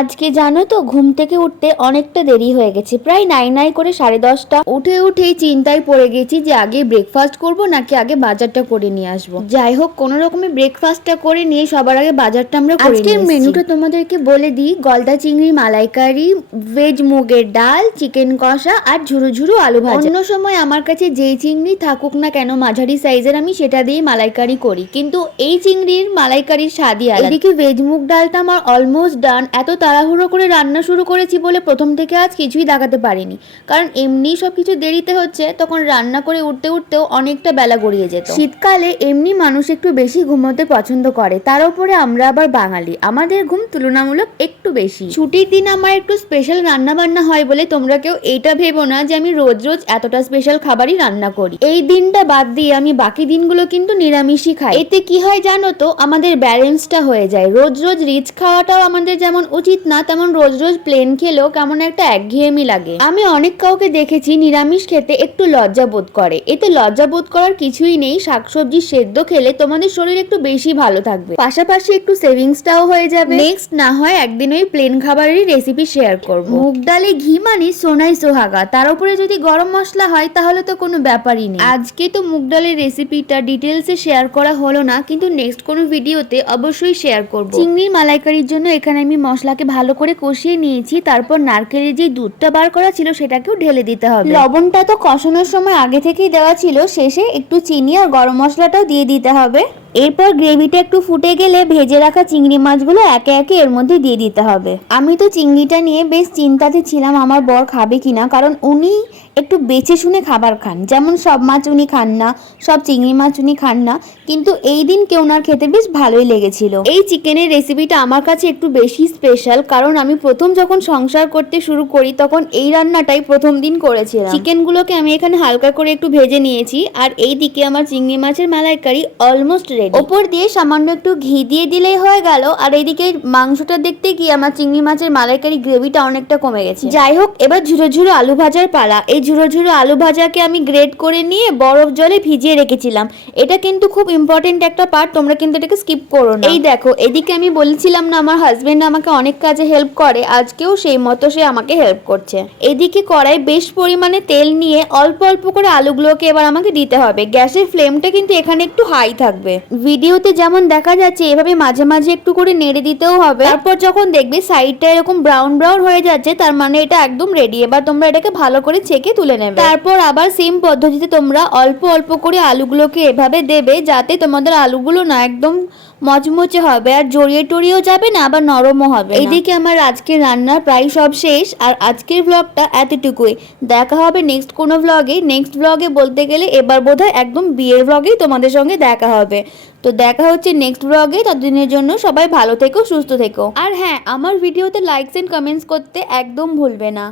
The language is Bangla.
আজকে জানো তো ঘুম থেকে উঠতে অনেকটা দেরি হয়ে গেছে। প্রায় নাই নাই করে সাড়ে দশটা। উঠে উঠেই চিন্তায় পড়ে গেছি যে আগে ব্রেকফাস্ট করব নাকি আগে বাজারটা করে নিয়ে আসব। যাই হোক কোনো রকমের ব্রেকফাস্টটা করে নিয়ে সবার আগে বাজারটা আমরা করে আজকের মেনুটা তোমাদেরকে বলে দিই গলদা চিংড়ি মালাইকারি ভেজ মুগের ডাল চিকেন কষা আর ঝুরু ঝুরু আলু ভাজা। অন্য সময় আমার কাছে যেই চিংড়ি থাকুক না কেন মাঝারি সাইজের আমি সেটা দিয়ে মালাইকারি করি। কিন্তু এই চিংড়ির মালাইকারির স্বাদই আলাদা। এদিকে ভেজ মুগ ডালটা আমার অলমোস্ট ডান এত তাড়াহুড়ো করে রান্না শুরু করেছি বলে প্রথম থেকে আজ কিছুই দেখাতে পারিনি। কারণ এমনি সব কিছু দেরিতে হচ্ছে, তখন রান্না করে উঠতে উঠতেও অনেকটা বেলা গড়িয়ে যেত। শীতকালে এমনি মানুষ একটু বেশি ঘুমোতে পছন্দ করে, তার উপরে আমরা আবার বাঙালি। আমাদের ঘুম তুলনামূলক একটু বেশি। ছুটির দিন আমার একটু স্পেশাল রান্না বান্না হয় বলে তোমরা কেউ এটা ভেবো না যে আমি রোজ রোজ এতটা স্পেশাল খাবারই রান্না করি। এই দিনটা বাদ দিয়ে আমি বাকি দিনগুলো কিন্তু নিরামিষই খাই। এতে কি হয় জানো তো, আমাদের ব্যালেন্সটা হয়ে যায়। রোজ রোজ রিচ খাওয়াটাও আমাদের যেমন উচিত না তেমন রোজ রোজ প্লেন খেলেও কেমন একটা একঘেয়েমি লাগে। আমি অনেক কাউকে দেখেছি নিরামিষ খেতে একটু লজ্জা বোধ করে। এতে লজ্জা বোধ করার কিছুই নেই, শাকসবজি সেদ্ধ খেলে তোমাদের শরীর একটু বেশি ভালো থাকবে। পাশাপাশি একটু সেভিংসটাও হয়ে যাবে। নেক্সট না হয় একদিন ওই প্লেন খাবারেরই রেসিপি শেয়ার করব। মুগ ডালে ঘি মানে সোনাই সোহাগা। তার উপরে যদি গরম মশলা হয় তাহলে তো কোনো ব্যাপারই নেই। আজকে তো মুগ ডালের রেসিপিটা ডিটেলসে শেয়ার করা হলো না, কিন্তু নেক্সট কোনো ভিডিওতে অবশ্যই শেয়ার করব। চিংড়ির মালাইকারির জন্য এখানে আমি মশলাকে ভালো করে কষিয়ে নিয়েছি, তারপর নারকেলের যে দুধটা বার করা ছিল সেটাকেও ঢেলে দিতে হবে। লবণটা তো কষানোর সময় আগে থেকেই দেওয়া ছিল, শেষে একটু চিনি আর গরম মশলাটাও দিয়ে দিতে হবে। এরপর গ্রেভিটা একটু ফুটে গেলে ভেজে রাখা চিংড়ি মাছগুলো একে একে এর মধ্যে দিয়ে দিতে হবে। আমি তো চিংড়িটা নিয়ে বেশ চিন্তাতে ছিলাম আমার বর খাবে কিনা, কারণ উনি একটু বেছে শুনে খাবার খান। যেমন সব মাছ উনি খান না, সব চিংড়ি মাছ উনি খান না, কিন্তু এই দিন কেউ ওনার খেতে বেশ ভালোই লেগেছিল। এই চিকেনের রেসিপিটা আমার কাছে একটু বেশি স্পেশাল কারণ আমি প্রথম যখন সংসার করতে শুরু করি, তখন এই রান্নাটাই প্রথম দিন করেছিলাম। চিকেনগুলোকে আমি এখানে হালকা করে একটু ভেজে নিয়েছি, আর এই দিকে আমার চিংড়ি মাছের মালাইকারি অলমোস্ট রেডি ওপর দিয়ে সামান্য একটু ঘি দিয়ে দিলেই হয়ে গেল। আর এইদিকে মাংসটা দেখতে গিয়ে আমার চিংড়ি মাছের মালাইকারি গ্রেভিটা অনেকটা কমে গেছে। যাই হোক এবার ঝুরো ঝুরো আলু ভাজার পালা। এই ঝুরো ঝুরো আলু ভাজাকে আমি গ্রেট করে নিয়ে বরফ জলে ভিজিয়ে রেখেছিলাম। এটা কিন্তু খুব ইম্পর্টেন্ট একটা পার্ট তোমরা কিন্তু এটাকে স্কিপ করো না। এই দেখো এদিকে আমি বলেছিলাম না আমার হাজবেন্ড আমাকে অনেক কাজে হেল্প করে আজকেও সেই মতো সে আমাকে হেল্প করছে। এদিকে কড়াই বেশ পরিমাণে তেল নিয়ে অল্প অল্প করে আলুগুলোকে এবার আমাকে দিতে হবে। গ্যাসের ফ্লেমটা কিন্তু এখানে একটু হাই থাকবে। ভিডিওতে যেমন দেখা যাচ্ছে, এভাবে মাঝে মাঝে একটু করে নেড়ে দিতেও হবে। তারপর যখন দেখবে সাইডটা এরকম ব্রাউন ব্রাউন হয়ে যাচ্ছে, তার মানে এটা একদম রেডি এবার তোমরা এটাকে ভালো করে ছেঁকে তুলে নেবে। তারপর আবার সেম পদ্ধতিতে তোমরা অল্প অল্প করে আলুগুলোকে এভাবে দেবে, যাতে তোমাদের আলুগুলো না একদম মচমচে হবে আর জড়িয়ে টড়িয়েও যাবে না আবার নরমও হবে এইদিকে আমার আজকের রান্না প্রায় সব শেষ আর আজকের ব্লগটা এতটুকুই। দেখা হবে নেক্সট কোনো ব্লগে নেক্সট ব্লগে বলতে গেলে এবার বোধহয় একদম বিয়ের ব্লগেই তোমাদের সঙ্গে দেখা হবে। তো দেখা হচ্ছে নেক্সট ব্লগে ততদিনের জন্য সবাই ভালো থেকো সুস্থ থেকো। আর হ্যাঁ আমার ভিডিওতে লাইকস এন্ড কমেন্টস করতে একদম ভুলবে না।